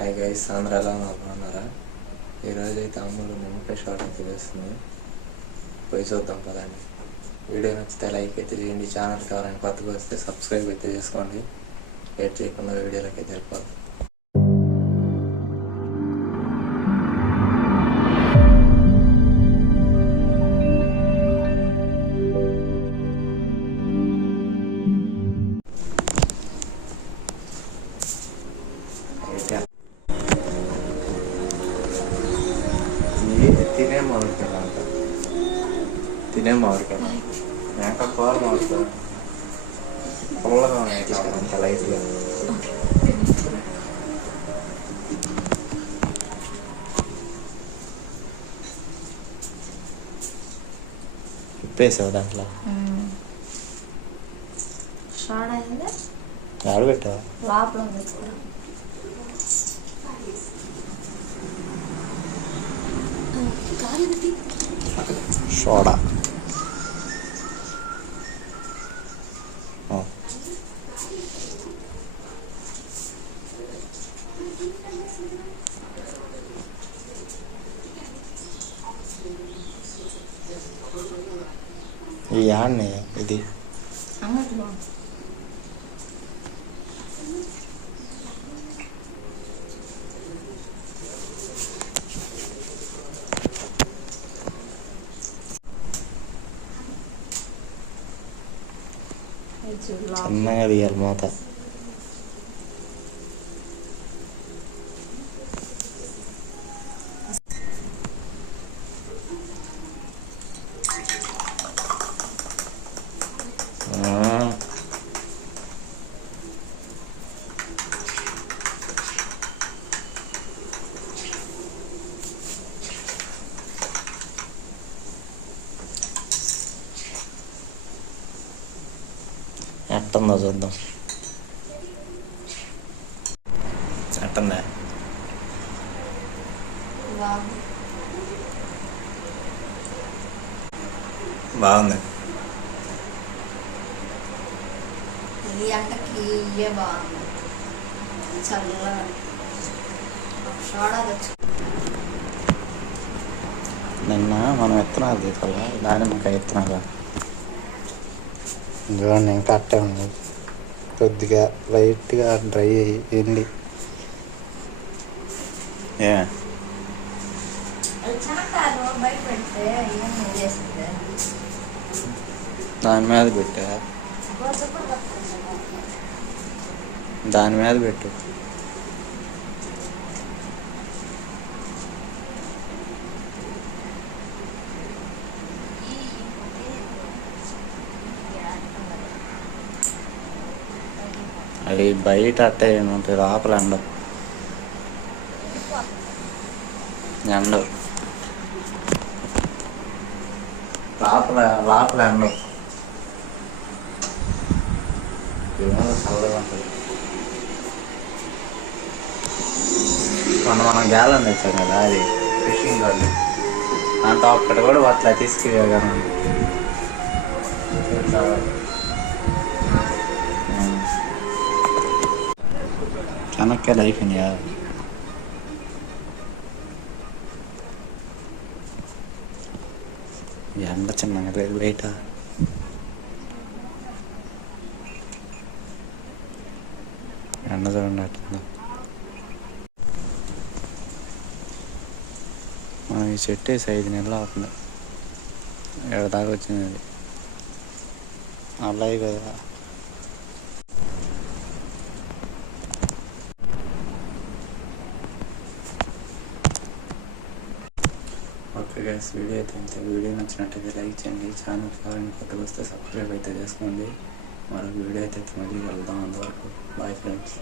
Hi guys అందరూ ఎలా ఉన్నారా ఈరోజు అయితే అమ్ములు నిమ్మకాయ షార్ట్ అయితే వేస్తుంది పోయి చూద్దాం పదండి. వీడియో నచ్చితే లైక్ అయితే చేయండి. ఛానల్కి ఎవరైనా కొత్తగా వస్తే సబ్స్క్రైబ్ అయితే చేసుకోండి. లేట్ చేయకుండా వీడియోలోకి అయితే వెళ్ళిపోతాం ఇది తినే మామిడికాయలు అంట. తినే మామిడికాయలు. మేక కూర మామిడికాయలు. పుల్లగా ఉన్నాయి అంత లైట్గా ఇప్పేసావు దాంట్లో? షార్ట్ అయింది ఆడ పెట్టావా లోపల ఉంది? కూడా సోడా ఈ యాడ్ని ఇది అంగట్లో ఇది చూడు లోపల. చిన్నగా తీయాలి మూత ఎట్టుందో చూద్దాం. ఎట్టుందా బాగుంది. ఈ బాగుంది. చల్లగా. తెచ్చు నిన్న మనం విత్తనాలు తీసుకోవాలా దానిమ్మకాయ విత్తనాలు చూడండి ఇంకా అట్టే ఉంది. కొద్దిగా లైట్గా డ్రై అయ్యి ఎండి దాని మీద పెట్టా. దాని మీద పెట్టు. మరి బయట అట్టే ఉంటుంది లోపల ఎండ. ఎండ. లోపల లోపల ఎండ. చల్లగా ఉంటుంది. మొన్న మనం గ్యాలన్ తెచ్చాం కదా అది ఫిషింగ్ రాడ్ దాంతో ఒక్కటి కూడా అట్లా తీసుకెళ్ళగాను చెనక్కాయలు అయిపోయినాయా ఎండ చిన్నగా లేదు బయట. ఎండ చూడండి మనం ఈ చెట్టు వేసి ఐదు నెలలు అవుతుంది. ఏడ దాకా వచ్చింది అది. అలాగే కదా. ఓకే గైస్ వీడియో అయితే ఇంత. వీడియో నచ్చినట్టయితే లైక్ చేయండి. ఛానల్ ఎవరైనా కొత్తగా వస్తే సబ్స్క్రైబ్ అయితే చేసుకోండి. మరొక వీడియో అయితే మళ్ళీ వెళ్దాం అంతవరకు. Bye friends